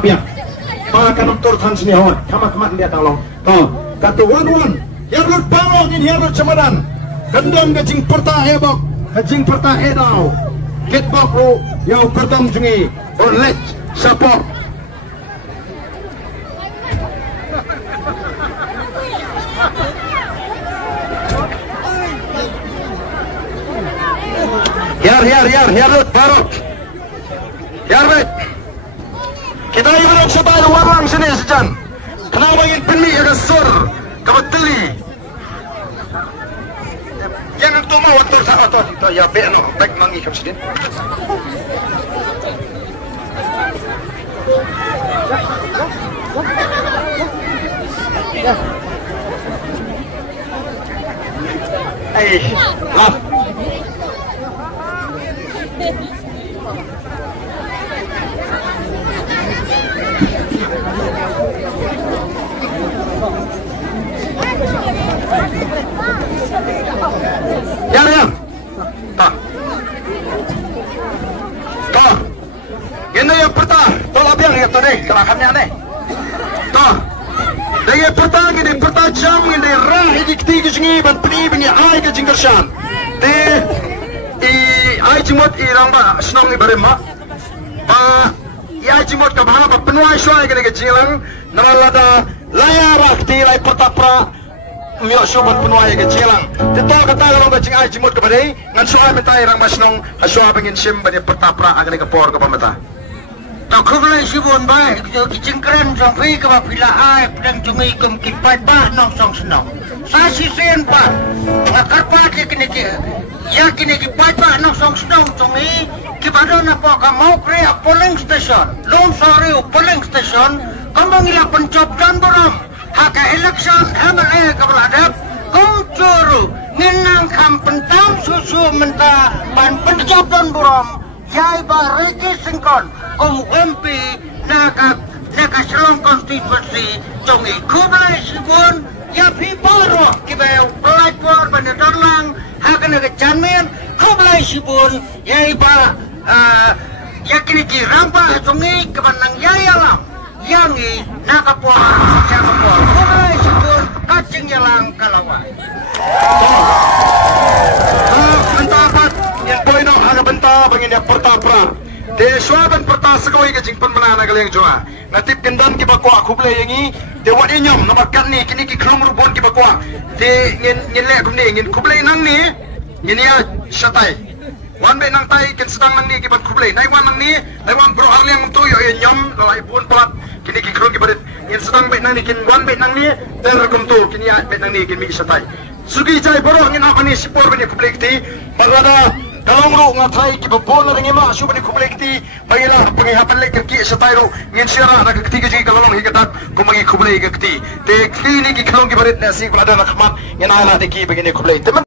biak. Makan tur tan sini hon, kamat dia tolong. To, kata wan. Yarut balong ini yarut cemadan. Kendang kecing perta hebok, kecing perta edau. Ketbok lu, yau pertang jungi. Oleh support. Yarut barot. Yarut. Kita ibarat supaya warang sini sejan. Kenapa ingin peni ada sur kebetulan. Jangan tu mau waktu saat itu ya benar baik mangi kamu sedih. Lah. Ya. Tak. Ini yang pertama. Tolong biang ya tadi. Kelakannya nih. Tak. Dia pertama ini pertama jam ini rah ini ketiga jengi ban peni bini ai ke jingkersan. Ai jimot iramba senang ibarat mak. Ya jimot ke bahana penuai suai kena ke jilang. Nama lada layar akti lay pertapra. Miok sobat penuai ke jilang. Tito kata kalau bacing ai jimot ke badai. Ngan suai minta irang masnong hasua pengin sim bani pertapra akan ke por ke pamata. Tak kublai sibun baik. Kicing keren sampai ke bapila ai pedang jungai kum kipat bah nong song senong. Sasi sen pa. Akar pa kini ya kini kipat bah nong song senong jungai. Kibado na po ka mau krea polling station. Long sorry polling station. Kamu ngila pencop dan borom. Haka election hamal ayah kabaladap. Kung curu nginang kam pentang susu mentah ban pencop dan borom. Yai ba reki singkon. Kung MP naka selong konstitusi jongi kublai sibun ya piporo kibau pelajor bandar lang hakan ke janmen kublai sibun yai ba ya kini rampa jongi kebanang yai alam yangi naka kublai sibun kacing yalang kalawai Mentapat yang poin no haga benta bangin dia pertapra. Desuaban perta sekoi ke jingpan mana kalian jua. Natip kendan ki bakwa kublai yangi de wat nyam nomor kan ni kini ki klum rubon ki bakwa. De ngin le kum ni ngin kublai nang ni ngin ya shatai. Wan be nang tai kin sedang nang ni ki ban kublai. Nai wan nang ni nai wan bro arliang tu yo nyam lalai pun plat kini ki klum ki badet. Ngin sedang be nang ni kin wan be nang ni ter kum tu kini ya be nang ni kin mi shatai. Sugi jai boro ngin apa ni sipor be ni kublai ti bagada kalong ro ngatai ki babon na ngima asu bani kublai kiti bayila pangihapan lek ki satai ro ngin sira na kiti ki kalong higatak kumangi kublai kiti te kini ki kalong ki barit na si kulada na khamat ngina na de ki begini kublai